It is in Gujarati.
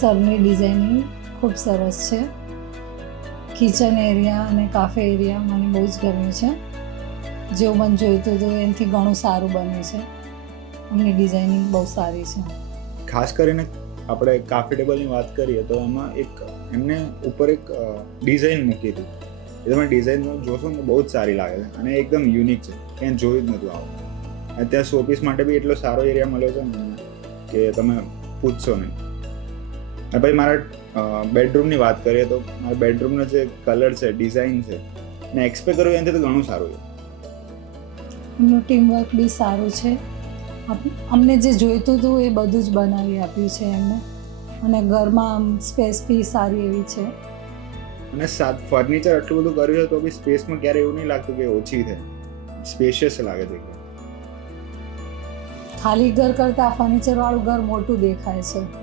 સરની ડિઝાઇનિંગ ખૂબ સરસ છે. કિચન એરિયા અને કાફે એરિયા મને બહુ જ ગમ્યું છે. જેવું મને જોઈતું હતું એનાથી ઘણું સારું બન્યું છે. એમની ડિઝાઇનિંગ બહુ સારી છે. ખાસ કરીને આપણે કાફે ટેબલની વાત કરીએ તો એમાં એમને ઉપર એક ડિઝાઇન મૂકી હતી. એ તમે ડિઝાઇન જોશો ને બહુ જ સારી લાગે છે અને એકદમ યુનિક છે, ક્યાંય જોયું જ નહોતું આવું. અત્યારે શોપીસ માટે બી એટલો સારો એરિયા મળ્યો છે ને કે તમે પૂછશો નહીં. અને પછી મારા બેડરૂમની વાત કરીએ તો મારા બેડરૂમનો જે કલર છે, ડિઝાઇન છે, મેં એક્સપેક્ટ કર્યું એનાથી તો ઘણું સારું છે. એમનું ટીમવર્ક બી સારું છે. અમને જે જોઈતું હતું એ બધું જ બનાવી આપ્યું છે એમને. અને ઘરમાં સ્પેસ બી સારી એવી છે. અને ફર્નિચર આટલું બધું કર્યું છે તો બી સ્પેસમાં ક્યારે એવું નહીં લાગતું કે ઓછી છે. સ્પેશિયસ લાગે છે. ખાલી ઘર કરતાં ફર્નિચરવાળું ઘર મોટું દેખાય છે.